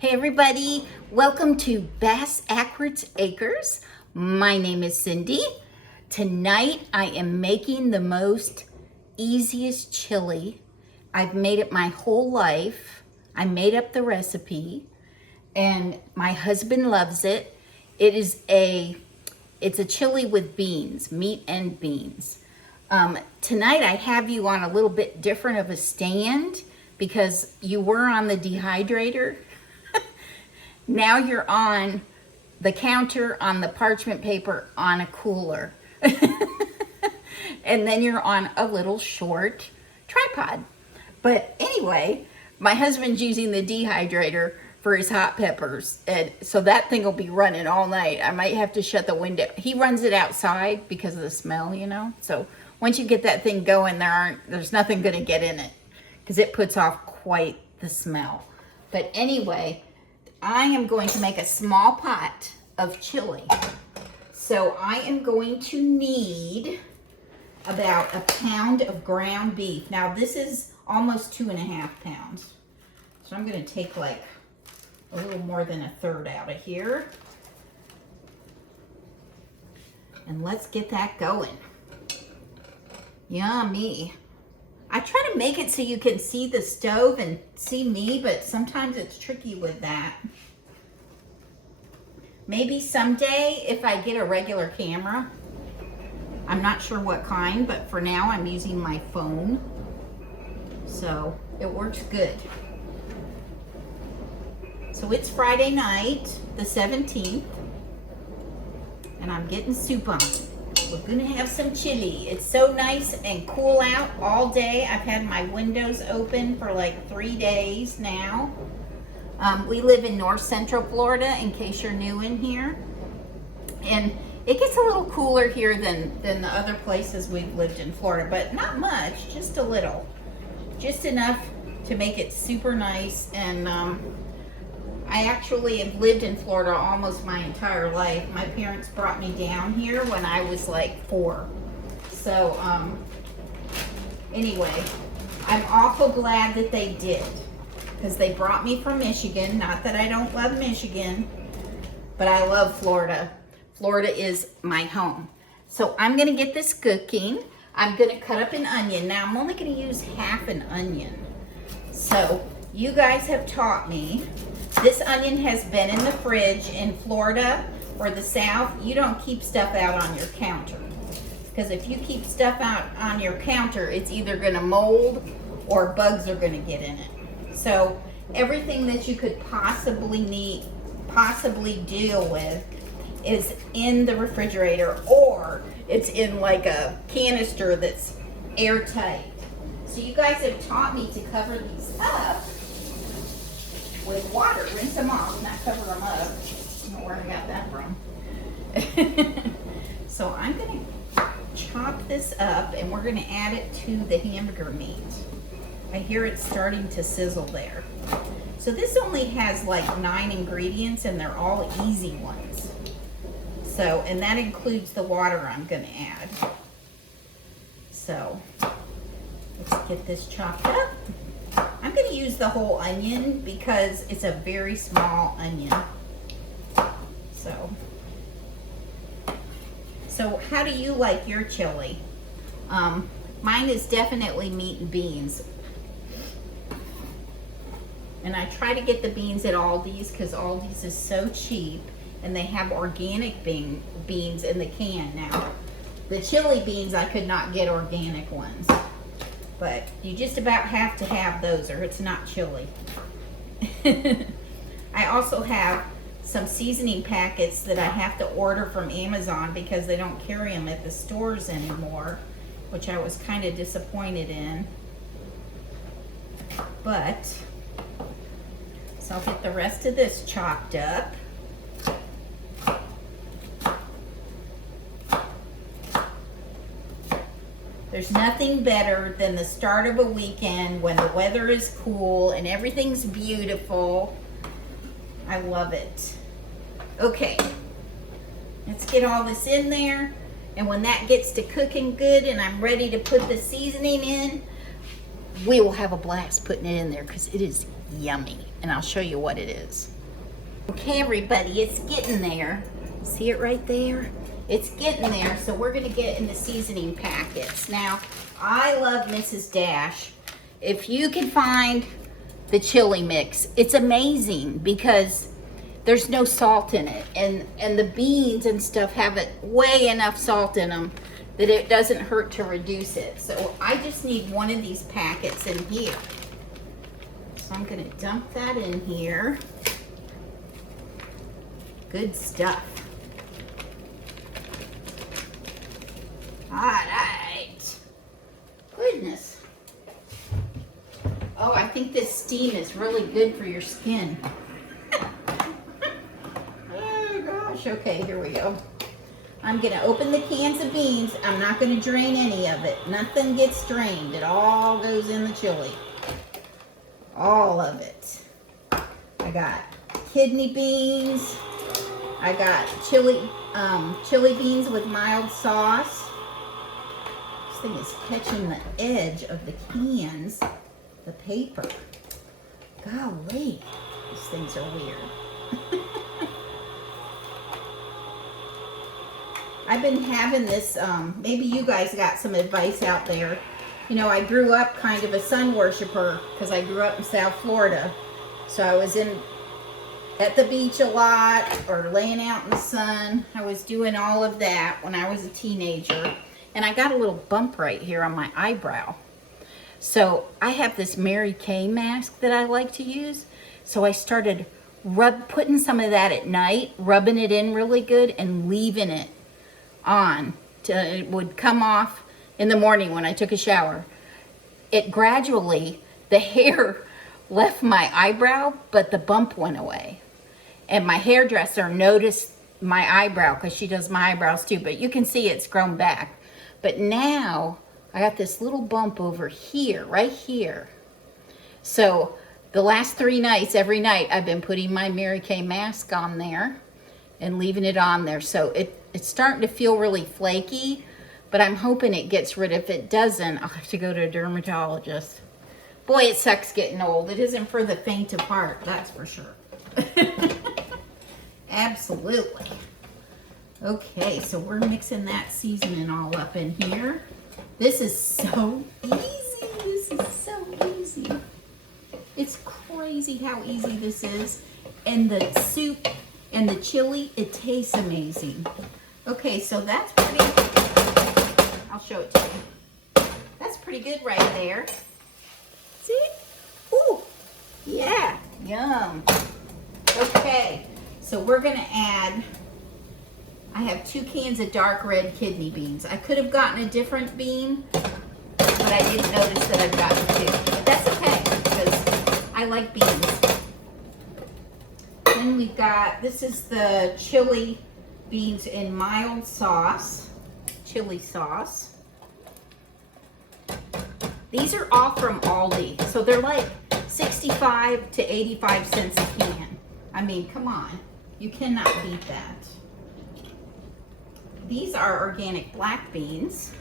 Hey everybody, welcome to Bass Ackwards Acres. My name is Cindy. Tonight I am making the most easiest chili. I've made it my whole life. I made up the recipe and my husband loves it. It's a chili with beans, meat and beans. Tonight I have you on a little bit different of a stand because you were on the dehydrator. Now you're on the counter, on the parchment paper, on a cooler. And then you're on a little short tripod. But anyway, my husband's using the dehydrator for his hot peppers. And so that thing will be running all night. I might have to shut the window. He runs it outside because of the smell, you know. So once you get that thing going, there's nothing gonna get in it because it puts off quite the smell. But anyway, I am going to make a small pot of chili. So I am going to need about a pound of ground beef. Now this is almost 2.5 pounds. So I'm gonna take like a little more than a third out of here. And let's get that going. Yummy. I try to make it so you can see the stove and see me, but sometimes it's tricky with that. Maybe someday if I get a regular camera. I'm not sure what kind, but for now I'm using my phone. So it works good. So it's Friday night, the 17th, and I'm getting soup on. We're gonna have some chili. It's so nice and cool out all day. I've had my windows open for like 3 days now. We live in North Central Florida, in case you're new in here. And it gets a little cooler here than the other places we've lived in Florida, but not much, just a little. Just enough to make it super nice. And I actually have lived in Florida almost my entire life. My parents brought me down here when I was like 4. So anyway, I'm awful glad that they did because they brought me from Michigan. Not that I don't love Michigan, but I love Florida. Florida is my home. So I'm gonna get this cooking. I'm gonna cut up an onion. Now I'm only gonna use half an onion. So you guys have taught me. This onion has been in the fridge in Florida or the South. You don't keep stuff out on your counter. Because if you keep stuff out on your counter, it's either gonna mold or bugs are gonna get in it. So everything that you could possibly deal with is in the refrigerator, or it's in like a canister that's airtight. So you guys have taught me to cover these up with water, rinse them off, not cover them up. I don't know where I got that from. So I'm gonna chop this up and we're gonna add it to the hamburger meat. I hear it starting to sizzle there. So this only has like 9 ingredients and they're all easy ones. So, and that includes the water I'm gonna add. So let's get this chopped up. I'm going to use the whole onion because it's a very small onion. So how do you like your chili? Mine is definitely meat and beans. And I try to get the beans at Aldi's because Aldi's is so cheap and they have organic beans in the can now. The chili beans, I could not get organic ones. But you just about have to have those or it's not chili. I also have some seasoning packets that I have to order from Amazon because they don't carry them at the stores anymore, which I was kind of disappointed in. But, so I'll get the rest of this chopped up. There's nothing better than the start of a weekend when the weather is cool and everything's beautiful. I love it. Okay, let's get all this in there. And when that gets to cooking good and I'm ready to put the seasoning in, we will have a blast putting it in there because it is yummy. And I'll show you what it is. Okay, everybody, it's getting there. See it right there? It's getting there, so we're gonna get in the seasoning packets. Now, I love Mrs. Dash. If you can find the chili mix, it's amazing because there's no salt in it. And the beans and stuff have it way enough salt in them that it doesn't hurt to reduce it. So I just need one of these packets in here. So I'm gonna dump that in here. Good stuff. All right. Goodness. Oh, I think this steam is really good for your skin. Oh gosh, okay, here we go. I'm gonna open the cans of beans. I'm not gonna drain any of it. Nothing gets drained. It all goes in the chili. All of it. I got kidney beans. I got chili beans with mild sauce. This thing is catching the edge of the cans, the paper. Golly, these things are weird. I've been having this, maybe you guys got some advice out there. You know, I grew up kind of a sun worshiper because I grew up in South Florida. So I was at the beach a lot or laying out in the sun. I was doing all of that when I was a teenager. And I got a little bump right here on my eyebrow. So I have this Mary Kay mask that I like to use. So I started putting some of that at night, rubbing it in really good and leaving it on till it would come off in the morning when I took a shower. It gradually, the hair left my eyebrow, but the bump went away. And my hairdresser noticed my eyebrow because she does my eyebrows too, but you can see it's grown back. But now I got this little bump over here, right here. So the last 3 nights, every night, I've been putting my Mary Kay mask on there and leaving it on there. So it's starting to feel really flaky, but I'm hoping it gets rid of it. If it doesn't, I'll have to go to a dermatologist. Boy, it sucks getting old. It isn't for the faint of heart, that's for sure. Absolutely. Okay, so we're mixing that seasoning all up in here. This is so easy. This is so easy. It's crazy how easy this is. And the soup and the chili, it tastes amazing. Okay, so that's pretty, I'll show it to you. That's pretty good right there. See? Ooh, yeah, yum. Okay, so we're gonna add, I have 2 cans of dark red kidney beans. I could have gotten a different bean, but I didn't notice that I've gotten 2. But that's okay, because I like beans. Then we've got, this is the chili beans in mild sauce, chili sauce. These are all from Aldi, so they're like 65 to 85 cents a can. I mean, come on, you cannot beat that. These are organic black beans.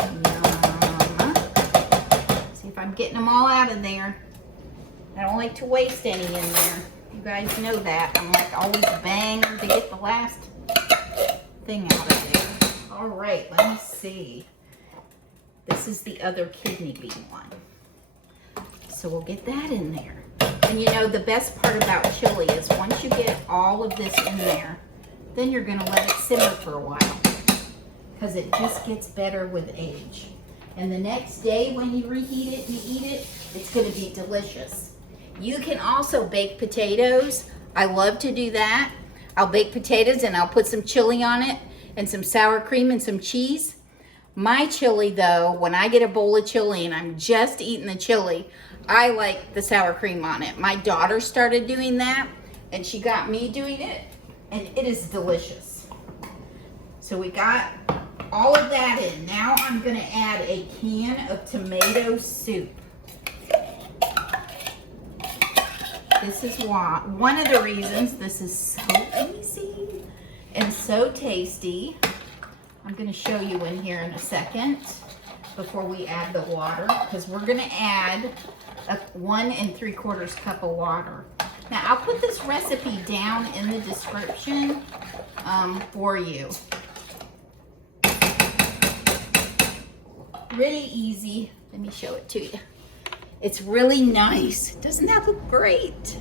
Yum. See if I'm getting them all out of there. I don't like to waste any in there. You guys know that. I'm like always bang to get the last thing out of there. All right, let me see. This is the other kidney bean one. So we'll get that in there. And you know, the best part about chili is once you get all of this in there, then you're gonna let it simmer for a while because it just gets better with age. And the next day when you reheat it and you eat it, it's gonna be delicious. You can also bake potatoes. I love to do that. I'll bake potatoes and I'll put some chili on it and some sour cream and some cheese. My chili though, when I get a bowl of chili and I'm just eating the chili, I like the sour cream on it. My daughter started doing that and she got me doing it and it is delicious. So we got all of that in. Now I'm gonna add a can of tomato soup. This is one of the reasons this is so easy and so tasty. I'm going to show you in here in a second before we add the water because we're going to add a 1 3/4 cup of water. Now I'll put this recipe down in the description for you. Really easy. Let me show it to you. It's really nice. Doesn't that look great?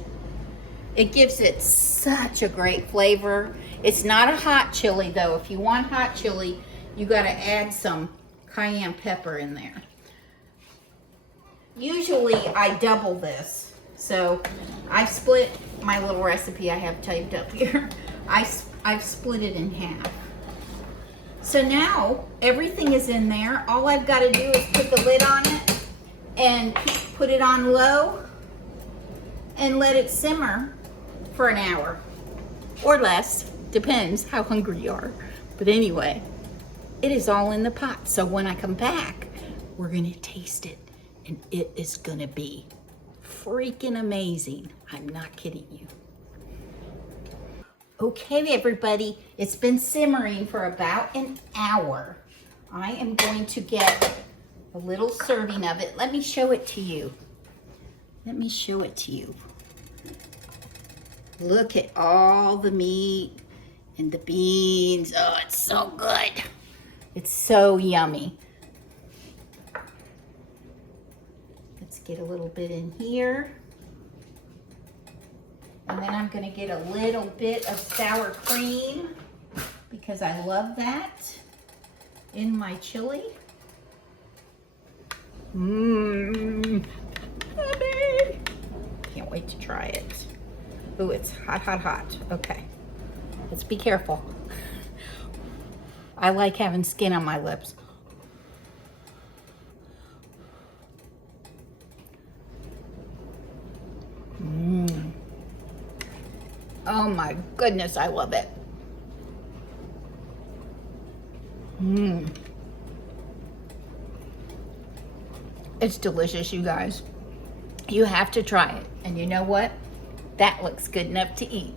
It gives it such a great flavor. It's not a hot chili though. If you want hot chili, you gotta add some cayenne pepper in there. Usually I double this. So I've split my little recipe I have typed up here. I've split it in half. So now everything is in there. All I've got to do is put the lid on it and put it on low and let it simmer for an hour or less. Depends how hungry you are. But anyway, it is all in the pot. So when I come back, we're gonna taste it and it is gonna be freaking amazing. I'm not kidding you. Okay, everybody, it's been simmering for about an hour. I am going to get a little serving of it. Let me show it to you. Let me show it to you. Look at all the meat and the beans. Oh, it's so good. It's so yummy. Let's get a little bit in here. And then I'm gonna get a little bit of sour cream because I love that in my chili. Mmm, yummy. Can't wait to try it. Ooh, it's hot, hot, hot. Okay, let's be careful. I like having skin on my lips. Mmm. Oh my goodness, I love it. Mmm. It's delicious, you guys. You have to try it. And you know what? That looks good enough to eat.